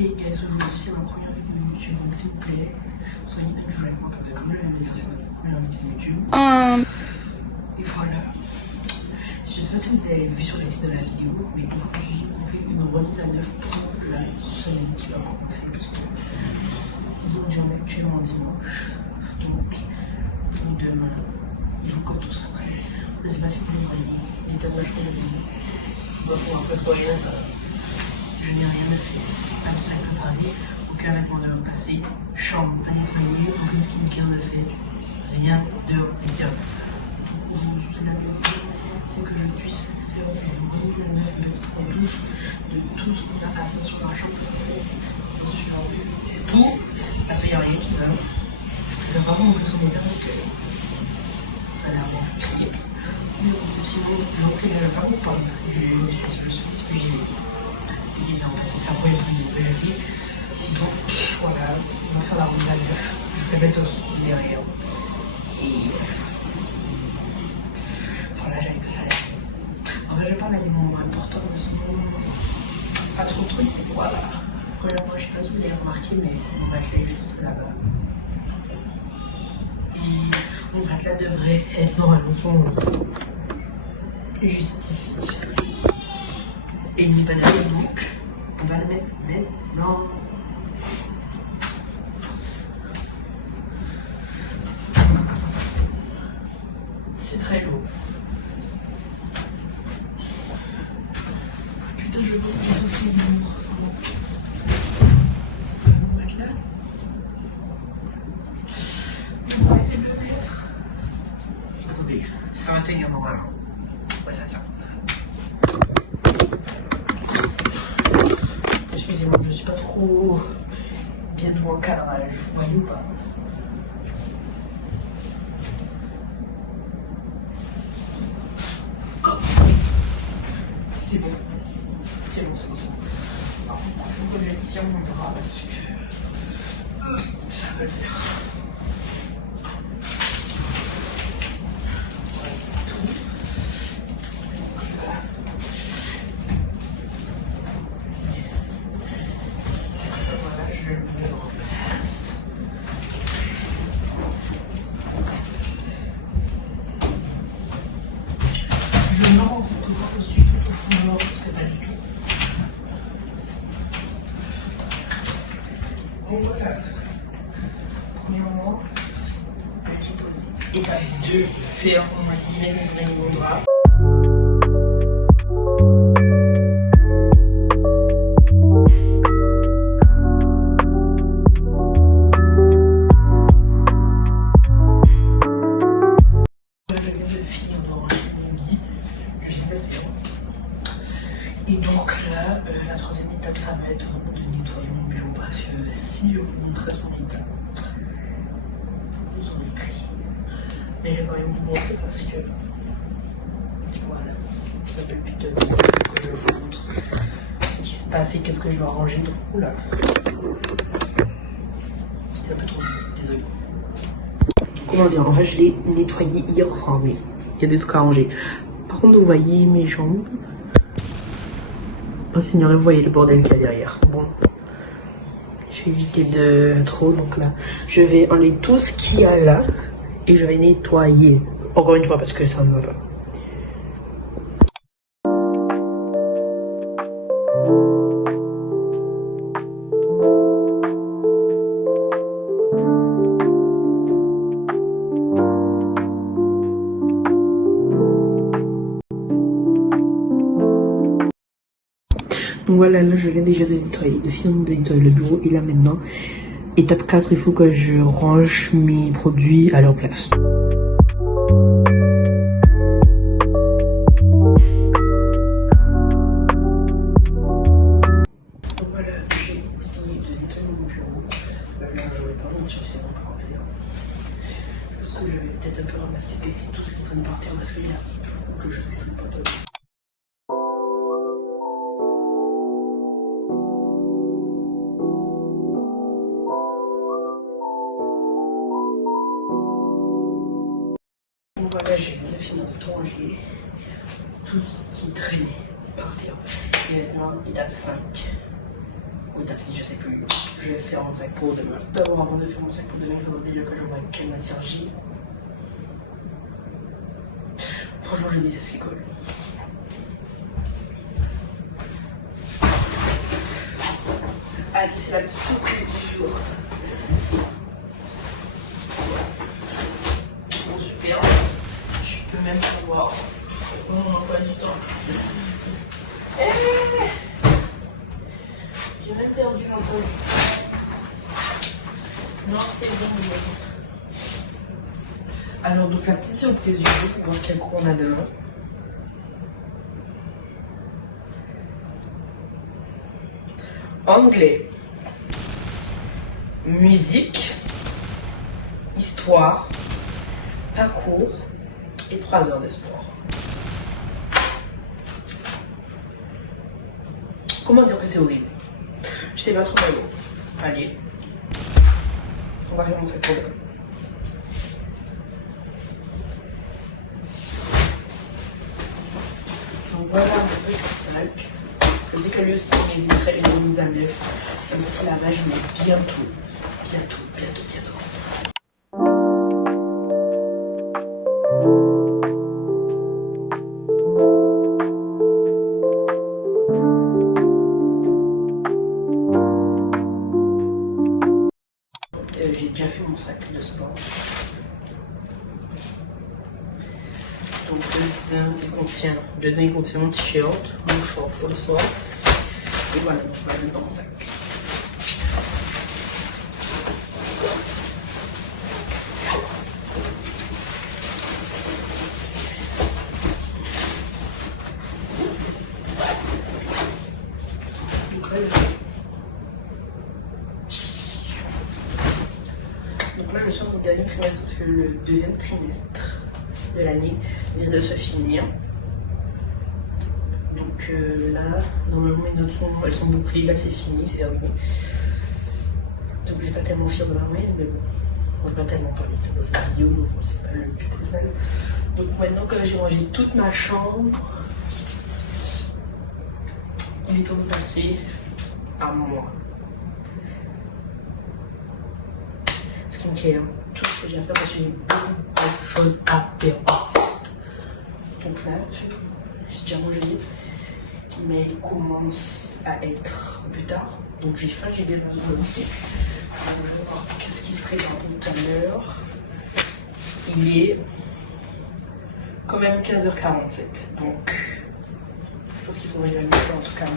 Hey guys, aujourd'hui c'est ma première vidéo YouTube, donc s'il vous plaît, soyez indulgents avec moi parce que comme je l'avais dit, c'est ma première vidéo YouTube. Et voilà. Je sais pas si vous avez vu sur le titre de la vidéo, mais aujourd'hui on fait une remise à neuf pour la semaine qui va commencer parce que aujourd'hui on est actuellement dimanche. Donc demain, il faut que tout ça prêt. Je ne sais pas si vous le voyez, des tatouages qu'on a mis. On va faire un peu spoiler ça. Je n'ai rien fait, pas de sac préparé, aucun vêtement de remplacer, chambre à nettoyer, aucune skincare de fait, rien de rien. Donc aujourd'hui la vérité, c'est que je puisse faire une remise à neuf, une petite redouche de tout ce qu'on a à faire sur la chambre, sur tout, parce qu'il n'y a rien qui va. Je ne peux pas vous montrer son état parce que ça a l'air bien crié. Mais sinon, donc, je ne vais pas vous parler du petit peu hygiénique. Évidemment, parce que c'est la première vidéo que je fais. Donc voilà, on va faire la remise à neuf. Je vais mettre derrière. Et voilà, j'avais que ça laisse. En fait, je vais parler des moments importants, mais sinon, pas trop de trucs. Voilà. Premièrement, je sais pas si vous avez remarqué, mais mon matelas est juste là-bas. Et mon matelas devrait être normalement sur mon lit. Juste ici. Et il n'est pas derrière, donc on va le mettre maintenant. C'est très lourd. Putain, je vois que ça c'est lourd. On va mettre là. On va essayer de le mettre. Attendez, ça va tenir normalement. Ouais, ça tient. Excusez-moi, je suis pas trop bien devant le cadrage, vous voyez ou pas? Oh. C'est bon. C'est bon. Alors, il faut que je tire mon bras parce que ça va le faire. Non, je suis tout au fond de l'ordre, parce que pas du tout. Donc voilà. Premièrement, étape 2, faire mon guillemets mes oreilles mon drap. Et donc là, la troisième étape, ça va être de nettoyer mon bureau parce que si je vous montrais son état, vous aurez pris. Mais je vais quand même vous montrer parce que voilà, ça peut plus de que je vous montre ce qui se passe et qu'est-ce que je dois ranger. Donc oula, c'était un peu trop, désolé. Comment dire, en fait je l'ai nettoyé hier, enfin oui, il y a des trucs à ranger. Par contre vous voyez mes jambes. Signorez, vous voyez le bordel qu'il y a derrière. Bon, je vais éviter de trop, donc là, je vais enlever tout ce qu'il y a là et je vais nettoyer. Encore une fois, parce que ça ne va pas. Donc voilà, là je viens déjà de nettoyer, de finir de nettoyer le bureau et là maintenant, étape 4, il faut que je range mes produits à leur place. Donc voilà, j'ai fini de nettoyer mon bureau. Là je vais pas mentir, je sais pas quoi faire. Parce que je vais peut-être un peu ramasser tout ce qui traîne par terre parce qu'il y a beaucoup de choses qui sont pas top. Voilà, j'ai bien fini de tout ranger, tout ce qui traînait par terre. Et maintenant, étape 5, ou tapis, je sais plus. Je vais faire mon sac pour demain. D'abord, avant de faire mon sac pour demain, il faudrait déjà que je vois quelle matière j'ai. Franchement, j'ai des ce qui colle. Allez, c'est la petite surprise du jour. Bon, super. Je peux même pas voir mon emploi du temps. J'ai même perdu l'emploi du temps. Non, c'est bon. Alors, donc la petite surprise du jour pour voir quel cours on a demain. Anglais, musique, histoire, parcours et 3 heures de sport. Comment dire que c'est horrible? Je sais pas trop quoi dire. Allez, on va faire cette problème. Donc voilà mon petit sac. Je sais que lui aussi il éviterait les remises à neuf. Un petit lavage, mais bientôt. J'ai déjà fait mon sac de sport. Donc dedans il contient mon t-shirt, mon short pour le sport. Et voilà, donc on va le mettre dans mon sac. Donc là je sors mon dernier trimestre parce que le deuxième trimestre de l'année vient de se finir. Donc là, normalement mes notes elles sont bouclées, là c'est fini, c'est terminé. Donc j'ai pas tellement fière de ma moyenne, mais bon, on va pas tellement parler de ça dans cette vidéo, donc c'est pas le plus principal. Donc maintenant que j'ai rangé toute ma chambre, il est temps de passer à moi. Skincare, tout ce que j'ai à faire parce que j'ai beaucoup de choses à faire. Donc là, j'ai déjà rangé, mais il commence à être plus tard. Donc j'ai faim, j'ai bien besoin de manger. Je vais voir qu'est-ce qui se prépare tout à l'heure. Il est quand même 15h47. Donc je pense qu'il faudrait le mettre en tout cas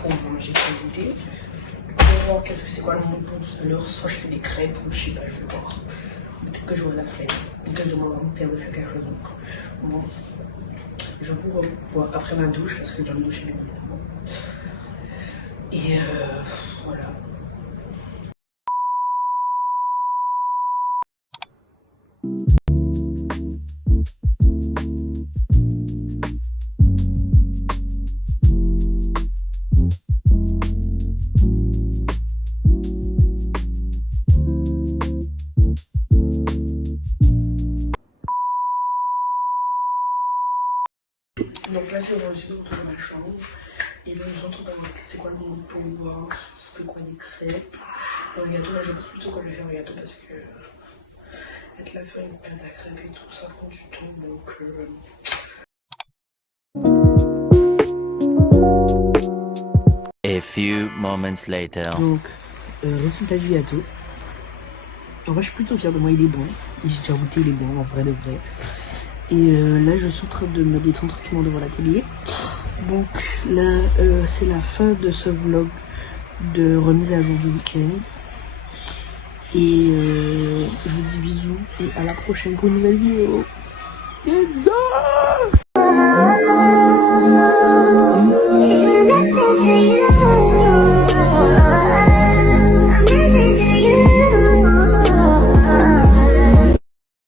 pour manger pour goûter. On va voir qu'est-ce que c'est quoi le monde pour tout à l'heure. Soit je fais des crêpes ou je sais pas, je vais voir. Peut-être que j'aurai la flemme. Peut-être que je demande à mon père de faire quelque chose. Bon. Je vous revois après ma douche parce que je dois me doucher bien évidemment. Et voilà. Donc là c'est bon, je suis retournée dans ma chambre. Et là je suis en train de c'est quoi le moment pour voir. Je fais quoi, des crêpes. Le gâteau, là je pense plutôt que je vais faire un gâteau parce que être là faire une pâte à crêpes et tout ça prend du temps. Donc A few moments later. Donc résultat du gâteau. En vrai je suis plutôt fière de moi, il est bon. J'ai déjà goûté, il est bon en vrai de vrai. Et là je suis en train de me détendre tranquillement devant la télé. Donc là c'est la fin de ce vlog de remise à jour du week-end. Et je vous dis bisous et à la prochaine pour une nouvelle vidéo. Bisous.